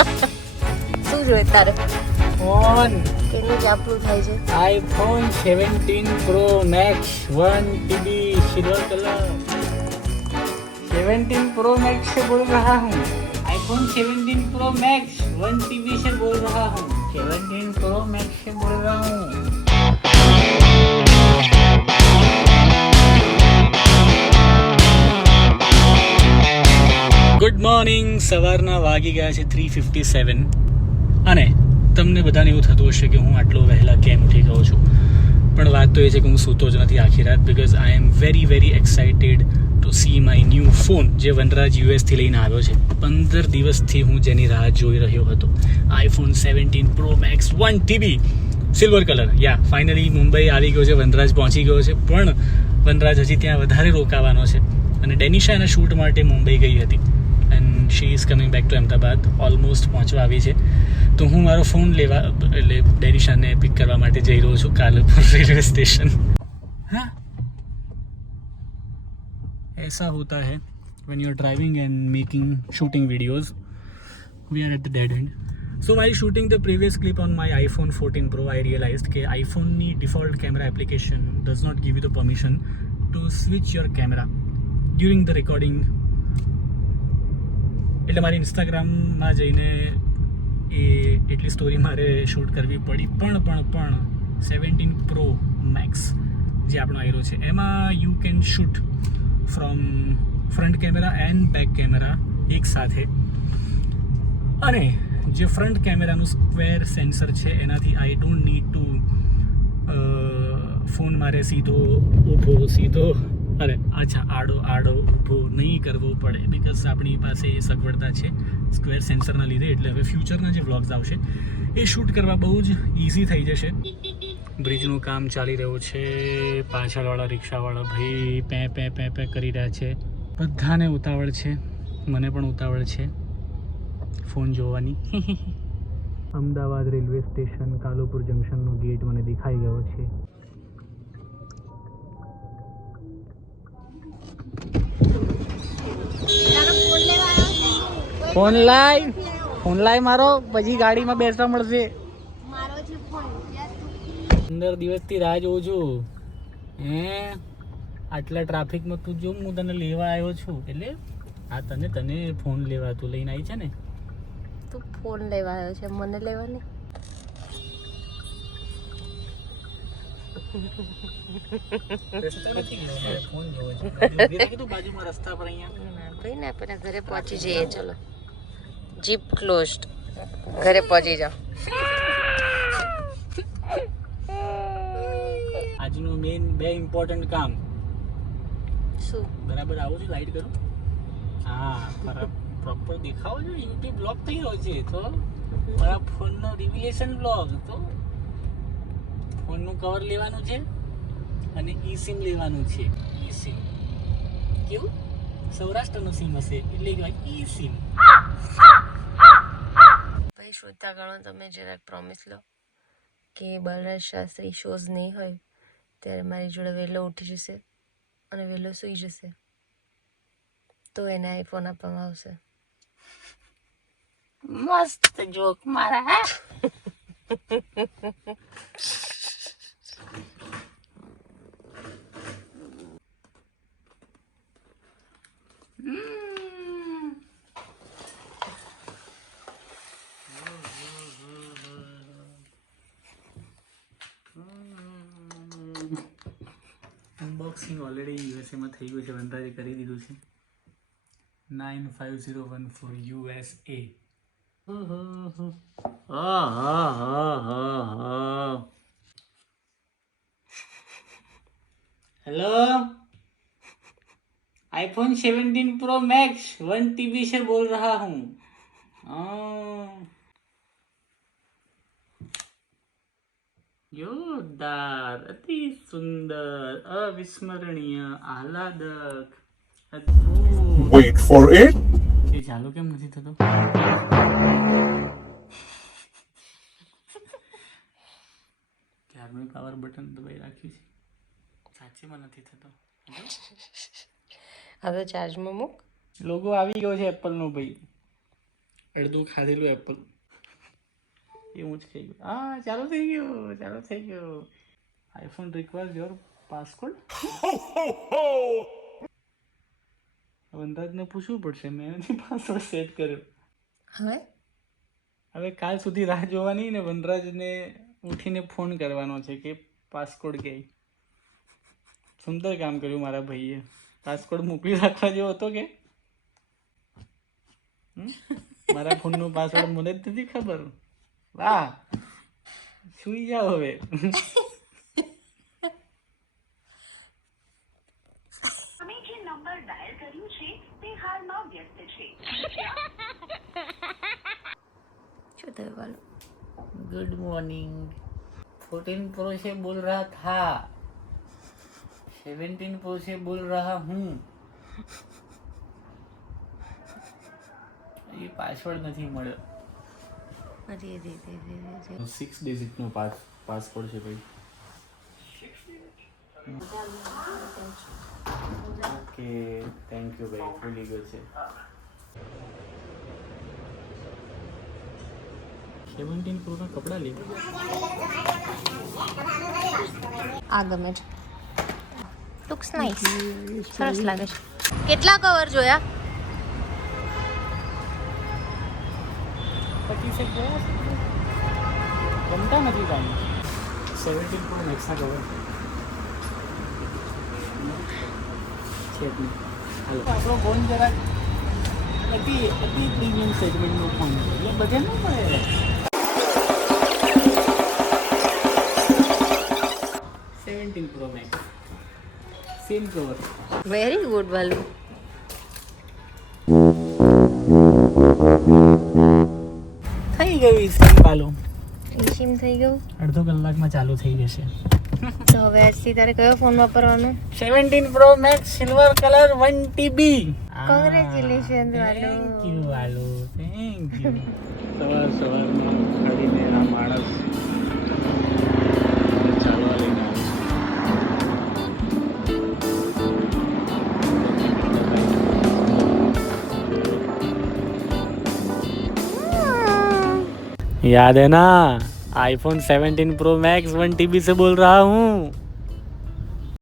શું જોઈએ તારે? ફોન કેનું ચાપલું થાય છે? IPhone 17 pro max 1 TB silver colour 17 pro max से बोल रहा हूँ आईफोन 17 प्रो मैक्स 1 TB से बोल रहा हूँ 17 प्रो मैक्स से बोल रहा हूँ ગુડ મોર્નિંગ. સવારના વાગી ગયા છે 3:57 અને તમને બધાને એવું થતું હશે કે હું આટલો વહેલા કેમ ઉઠી ગયો છું, પણ વાત તો એ છે કે હું સૂતો જ નથી આખી રાત because I am very excited to see my new phone જે વનરાજ યુએસથી લઈને આવ્યો છે. 15 દિવસથી હું જેની રાહ જોઈ રહ્યો હતો. IPhone 17 pro max 1 TB silver colour. યા ફાઇનલી મુંબઈ આવી ગયો છે, વનરાજ પહોંચી ગયો છે, પણ વનરાજ હજી ત્યાં વધારે રોકાવાનો છે અને ડેનિશા એના શૂટ માટે મુંબઈ ગઈ હતી and she is coming back to Ahmedabad. Almost પહોંચવા આવી છે, તો હું મારો ફોન લેવા એટલે ડેનિશાને પિક કરવા માટે જઈ રહ્યો છું કાલુપુર રેલવે સ્ટેશન. હા, ऐसा होता है when you're driving and making shooting videos. We are at the dead end. So while shooting the previous clip on my iPhone 14 Pro, I realized કે iPhoneની default camera application does not give you the permission to switch your camera during the recording. એટલે મારી ઇન્સ્ટાગ્રામમાં જઈને એ એટલી story મારે shoot કરવી પડી. પણ 17 પ્રો મેક્સ જે આપણો આયરો છે એમાં you can shoot from front camera and back camera એક સાથે. અને જે ફ્રન્ટ કેમેરાનું સ્ક્વેર સેન્સર છે એનાથી I don't need to phone મારે સીધો આડો ઊભો નહીં કરવો પડે બિકોઝ આપણી પાસે એ સગવડતા છે સ્ક્વેર સેન્સરના લીધે. એટલે હવે ફ્યુચરના જે વ્લોગ્સ આવશે એ શૂટ કરવા બહુ જ ઇઝી થઈ જશે. બ્રિજનું કામ ચાલી રહ્યું છે. પાછળવાળા રિક્ષાવાળા ભાઈ પે કરી રહ્યા છે. બધાને ઉતાવળ છે, મને પણ ઉતાવળ છે ફોન જોવાની. અમદાવાદ રેલવે સ્ટેશન કાલુપુર જંકશનનો ગેટ મને દેખાઈ ગયો છે. ફોન લાય મારો, પછી ગાડીમાં બેસવા મળશે. 15 દિવસથી રાહ જોઉં છું. આટલા ટ્રાફિકમાં તું જો હું તને લેવા આવ્યો છું. એટલે આ તને ફોન લેવા તું લઈને આવી છે ને. તું ફોન લેવા આવ્યો છે, મને લેવા નહીં. ફોન જોવો છે. બાજુમાં રસ્તા પર અહીંયા ભાઈ ને આપણે ઘરે પહોંચી જઈએ. ચલો, જીપ ક્લોઝડ, ઘરે પહોંચી જાઓ. આજનું મેઇન 2 ઇમ્પોર્ટન્ટ કામ. શું? બરાબર આવો છો, લાઈટ કરો. હા, પ્રોપર દેખાવો છો. યુટ્યુબ બ્લોગ થઈ રહ્યો છે તો મારા ફોનનો રિવિલેશન બ્લોગ. તો ફોનનું કવર લેવાનું છે અને ઈ સિમ લેવાનું છે. ઈ સિમ કેવું સૌરાષ્ટ્રનો સિમ હશે એટલે કહેવાય ઈ સિમ. ભાઈ શ્રોતાગણો, તમે જરાક પ્રોમિસ લો કે બાલરાજ શાસ્ત્રી શોઝ નહીં હોય ત્યારે મારી જોડે વહેલો ઉઠી જશે અને વહેલો સૂઈ જશે, તો એને આઈફોન આપવામાં આવશે. મસ્ત જોક મારા. અનબોક્સિંગ ઓલરેડી યુએસએમાં થઈ ગયું છે. વનરાજે કરી દીધું છે. 95014 USA. Hello, iPhone 17 pro max 1 TB से बोल रहा हूँ. જોરદાર, અતિ સુંદર, અવિસ્મરણીય, આહલાદક, અદ્ભુત. Wait for it. એ ચાલુ કેમ નથી થતો? ક્યારનું પાવર બટન દબાઈ રાખ્યું છે, સાચેમાં નથી થતો. હવે ચાર્જમાં મૂક. લોગો આવી ગયો છે એપલનો ભાઈ. અડધું ખાધેલું એપલ એ હું જ ખાઈ ગયું. હા, ચાલુ થઈ ગયું. IPhone requires your passcode. વનરાજને પૂછવું પડશે, મેં નથી પાસવર્ડ સેટ કર્યો. હવે કાલ સુધી રાહ જોવાની ને વનરાજને ઉઠીને ફોન કરવાનો છે કે પાસકોડ કે. સુંદર કામ કર્યું મારા ભાઈએ. પાસકોડ મોકલી રાખવા જેવો હતો કે મારા ફોનનો પાસવર્ડ મને જ નથી ખબર. વાહ, સુઈ જાઓ હવે. તમે જે નંબર ડાયલ કર્યું છે તે હાલમાં વ્યસ્ત છે. શું થયું વાલું? Good morning. 14 प्रो से बोल रहा था, 17 प्रो से बोल रहा हूँ. ये પાસવર્ડ નથી મળ્યો. અરે 6 ડિજિટનો પાસવર્ડ છે ભાઈ. ઓકે, થેન્ક યુ ભાઈ, ભૂલી ગયો છે. 17 પ્રો ના કપડા લે. આ ગમે છે, લુક્સ નાઇસ, સરસ લાગે છે. કેટલા કવર જોયા? 25 એક જોયા છે, ગમતા નથી કાંઈ. 17 પ્રો મેક્સના કવર છે જ નહીં. હાલો, આપણો ફોન જરાક અતિ પ્રીમિયમ સેગમેન્ટનો ફોન છે, એટલે બધે ન મળે. 17 pro Max, same cover. Very good Valu. થઈ ગયું સિમ વાલું. ઈશીમ થઈ ગયું. અડધો કલાકમાં ચાલુ થઈ જશે. તો હવે આજથી તારે કયો ફોન વાપરવાનો? 17 pro Max silver colour 1 TB. Congratulation Valu. Thank you Valu, thank you. સવારમાં ઉઠાડીને આ માણસ ચાલવા લઈને આવે છે. याद है ना, आईफोन 17 प्रो मैक्स 1 TB से बोल रहा हूँ.